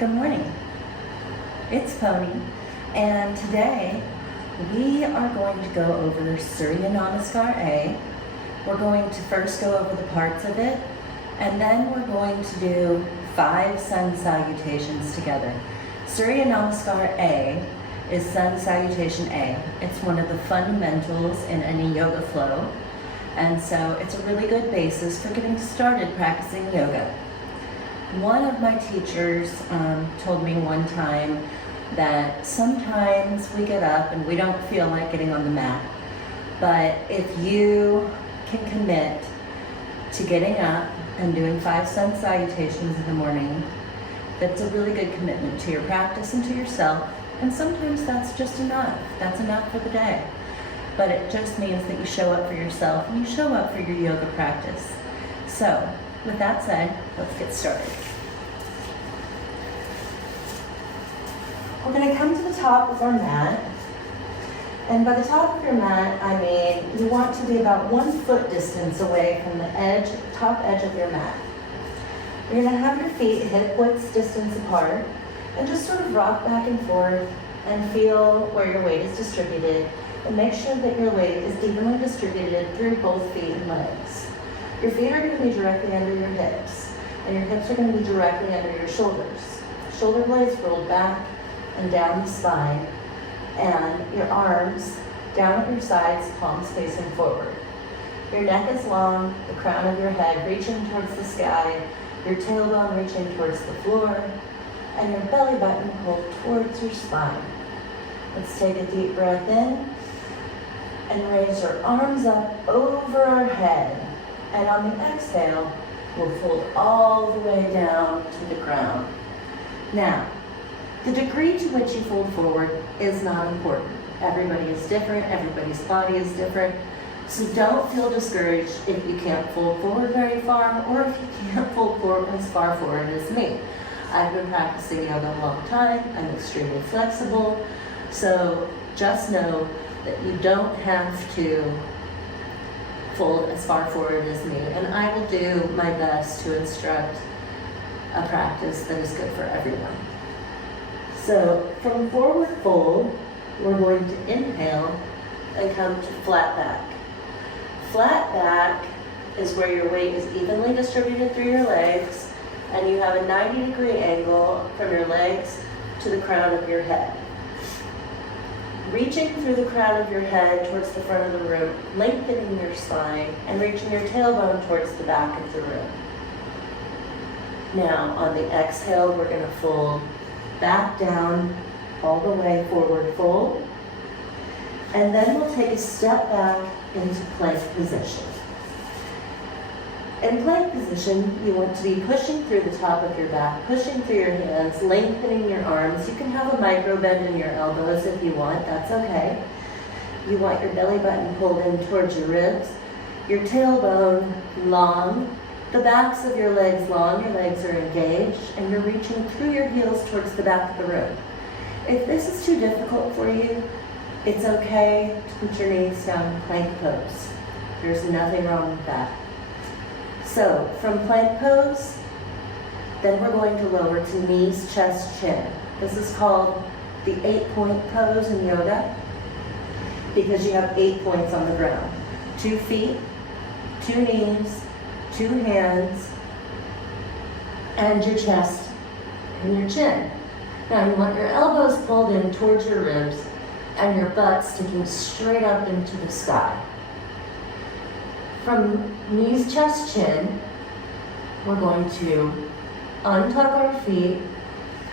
Good morning. It's Pony, and today we are going to go over Surya Namaskar A. We're going to first go over the parts of it, and then we're going to do 5 Sun Salutations together. Surya Namaskar A is Sun Salutation A. It's one of the fundamentals in any yoga flow, and so it's a really good basis for getting started practicing yoga. One of my teachers told me one time that sometimes we get up and we don't feel like getting on the mat. But if you can commit to getting up and doing 5 Sun Salutations in the morning, that's a really good commitment to your practice and to yourself. And sometimes that's just enough. That's enough for the day. But it just means that you show up for yourself and you show up for your yoga practice. So, with that said, let's get started. We're going to come to the top of our mat. And by the top of your mat, I mean you want to be about 1 foot distance away from the top edge of your mat. You're going to have your feet hip width distance apart and just sort of rock back and forth and feel where your weight is distributed. And make sure that your weight is evenly distributed through both feet and legs. Your feet are going to be directly under your hips, and your hips are going to be directly under your shoulders. Shoulder blades rolled back and down the spine, and your arms down at your sides, palms facing forward. Your neck is long, the crown of your head reaching towards the sky, your tailbone reaching towards the floor, and your belly button pulled towards your spine. Let's take a deep breath in and raise your arms up over our head. And on the exhale, we'll fold all the way down to the ground. Now, the degree to which you fold forward is not important. Everybody is different, everybody's body is different. So don't feel discouraged if you can't fold forward very far, or if you can't fold forward as far forward as me. I've been practicing yoga a long time, I'm extremely flexible, so just know that you don't have to fold as far forward as me, and I will do my best to instruct a practice that is good for everyone. So from forward fold, we're going to inhale and come to flat back. Flat back is where your weight is evenly distributed through your legs, and you have a 90-degree angle from your legs to the crown of your head. Reaching through the crown of your head towards the front of the room, lengthening your spine, and reaching your tailbone towards the back of the room. Now, on the exhale, we're going to fold back down, all the way forward fold. And then we'll take a step back into plank position. In plank position, you want to be pushing through the top of your back, pushing through your hands, lengthening your arms. You can have a micro bend in your elbows if you want, that's okay. You want your belly button pulled in towards your ribs, your tailbone long, the backs of your legs long, your legs are engaged, and you're reaching through your heels towards the back of the room. If this is too difficult for you, it's okay to put your knees down in plank pose. There's nothing wrong with that. So, from plank pose, then we're going to lower to knees, chest, chin. This is called the 8-point pose in yoga because you have 8 points on the ground. 2 feet, 2 knees, 2 hands, and your chest and your chin. Now you want your elbows pulled in towards your ribs and your butt sticking straight up into the sky. From knees, chest, chin, we're going to untuck our feet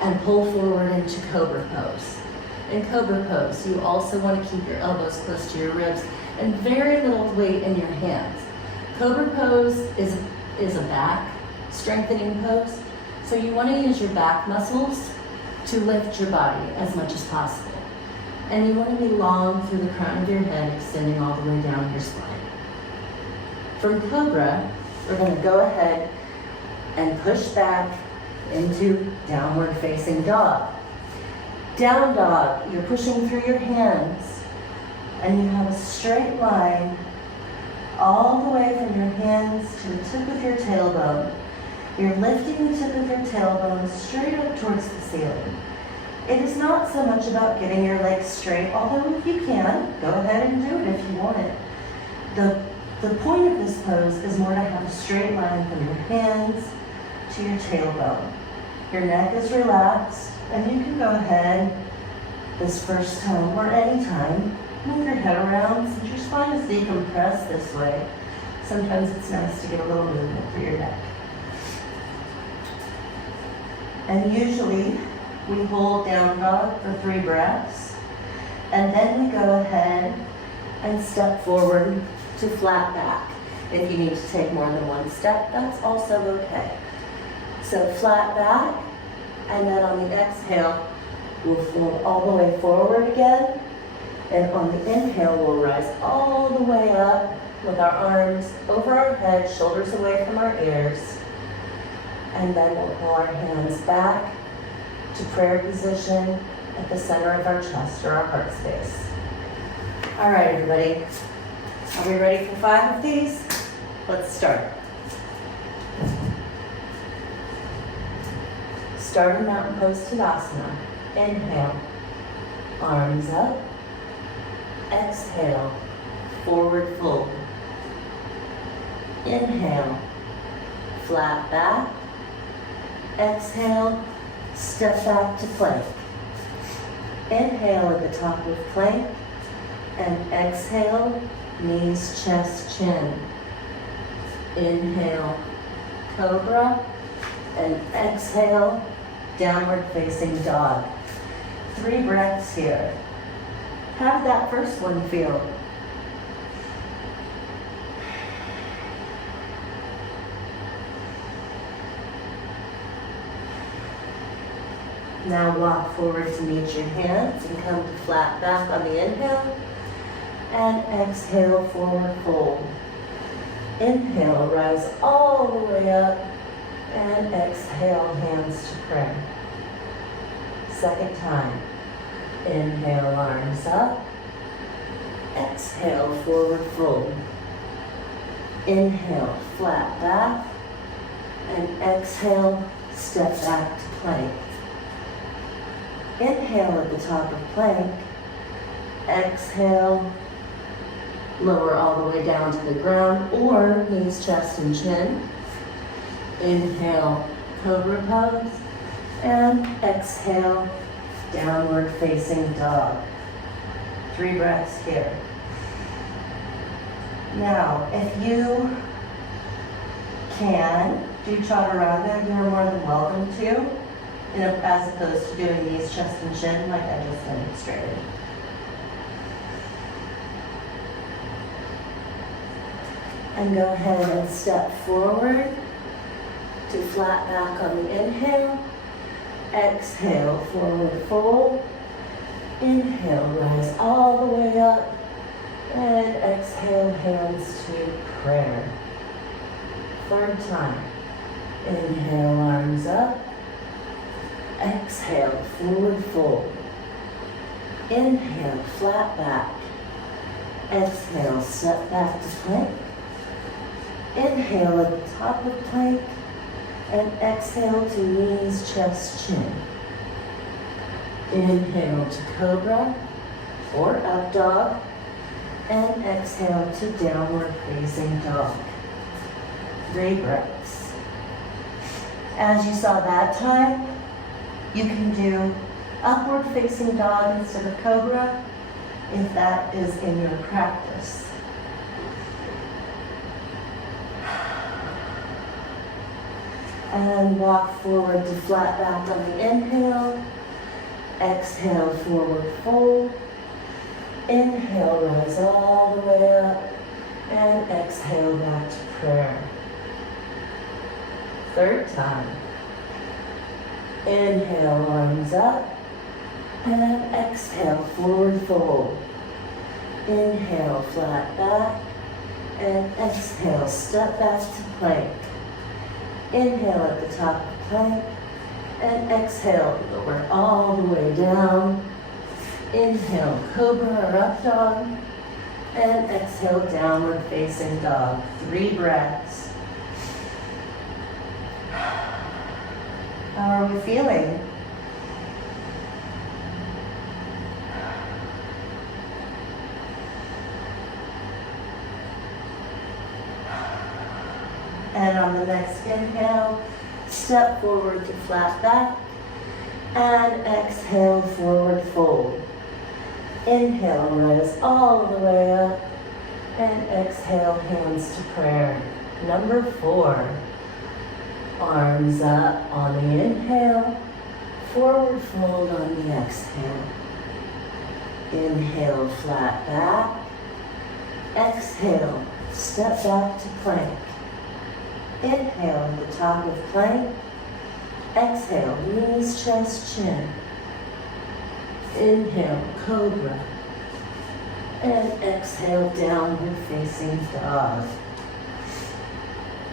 and pull forward into Cobra pose. In Cobra pose, you also want to keep your elbows close to your ribs and very little weight in your hands. Cobra pose is a back strengthening pose, so you want to use your back muscles to lift your body as much as possible. And you want to be long through the crown of your head, extending all the way down your spine. From Cobra, we're going to go ahead and push back into downward facing dog. Down dog, you're pushing through your hands, and you have a straight line all the way from your hands to the tip of your tailbone. You're lifting the tip of your tailbone straight up towards the ceiling. It is not so much about getting your legs straight, although if you can, go ahead and do it if you want it. The point of this pose is more to have a straight line from your hands to your tailbone. Your neck is relaxed, and you can go ahead this first time or any time, move your head around since your spine is decompressed this way. Sometimes it's nice to get a little movement through your neck. And usually we hold down dog for 3 breaths, and then we go ahead and step forward to flat back. If you need to take more than one step, that's also okay. So flat back, and then on the exhale, we'll fold all the way forward again, and on the inhale, we'll rise all the way up with our arms over our head, shoulders away from our ears, and then we'll pull our hands back to prayer position at the center of our chest or our heart space. All right, everybody. Are we ready for 5 of these? Let's start. Start in Mountain Pose Tadasana. Inhale, arms up. Exhale, forward fold. Inhale, flat back. Exhale, step back to plank. Inhale at the top of plank, and exhale, knees, chest, chin. Inhale, cobra, and exhale, downward facing dog. 3 breaths here. How did that first one feel? Now walk forward to meet your hands and come to flat back on the inhale. And exhale, forward fold. Inhale, rise all the way up. And exhale, hands to prayer. Second time. Inhale, arms up. Exhale, forward fold. Inhale, flat back. And exhale, step back to plank. Inhale at the top of plank. Exhale, lower all the way down to the ground or knees, chest, and chin. Inhale, cobra pose. And exhale, downward facing dog. 3 breaths here. Now, if you can do chaturanga, you're more than welcome to, as opposed to doing knees, chest, and chin like I just demonstrated. And go ahead and step forward to flat back on the inhale. Exhale, forward fold. Inhale, rise all the way up. And exhale, hands to prayer. Third time. Inhale, arms up. Exhale, forward fold. Inhale, flat back. Exhale, step back to plank. Inhale at the top of plank. And exhale to knees, chest, chin. Inhale to cobra or up dog. And exhale to downward facing dog. 3 breaths. As you saw that time, you can do upward facing dog instead of cobra if that is in your practice. And walk forward to flat back on the inhale. Exhale, forward fold. Inhale, rise all the way up. And exhale, back to prayer. Third time. Inhale, arms up. And exhale, forward fold. Inhale, flat back. And exhale, step back to plank. Inhale at the top of plank. And exhale, lower all the way down. Inhale, cobra or up dog. And exhale, downward facing dog. 3 breaths. How are we feeling? And on the next inhale, step forward to flat back. And exhale, forward fold. Inhale, rise all the way up. And exhale, hands to prayer. Number 4. Arms up on the inhale. Forward fold on the exhale. Inhale, flat back. Exhale, step back to plank. Inhale, the top of plank. Exhale, knees, chest, chin. Inhale, cobra. And exhale, downward facing dog.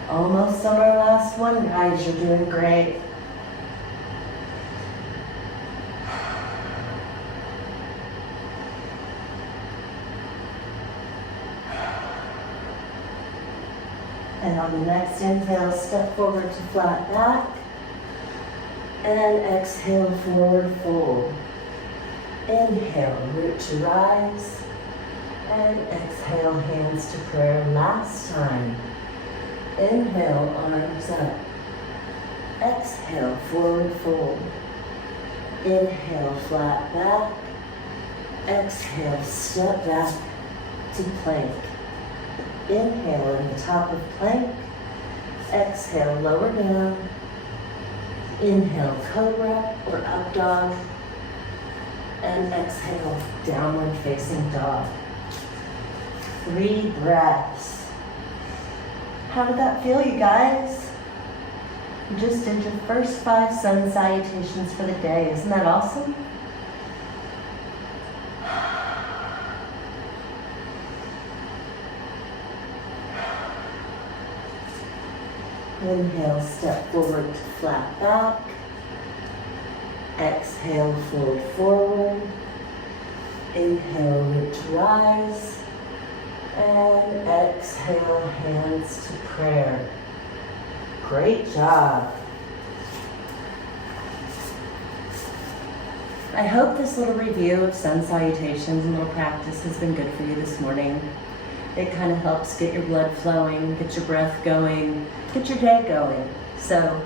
Almost on our last one, guys. You're doing great. And on the next inhale, step forward to flat back. And exhale, forward fold. Inhale, root to rise. And exhale, hands to prayer. Last time. Inhale, arms up. Exhale, forward fold. Inhale, flat back. Exhale, step back to plank. Inhale in the top of plank. Exhale, lower down. Inhale, cobra or up dog. And exhale, downward facing dog. 3 breaths. How did that feel, you guys? You just did your first 5 sun salutations for the day. Isn't that awesome? Inhale, step forward to flat back. Exhale, fold forward. Inhale, root to rise. And exhale, hands to prayer. Great job. I hope this little review of sun salutations and little practice has been good for you this morning. It kind of helps get your blood flowing, get your breath going, get your day going. So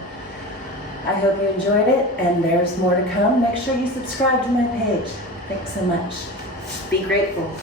I hope you enjoyed it, and there's more to come. Make sure you subscribe to my page. Thanks so much. Be grateful.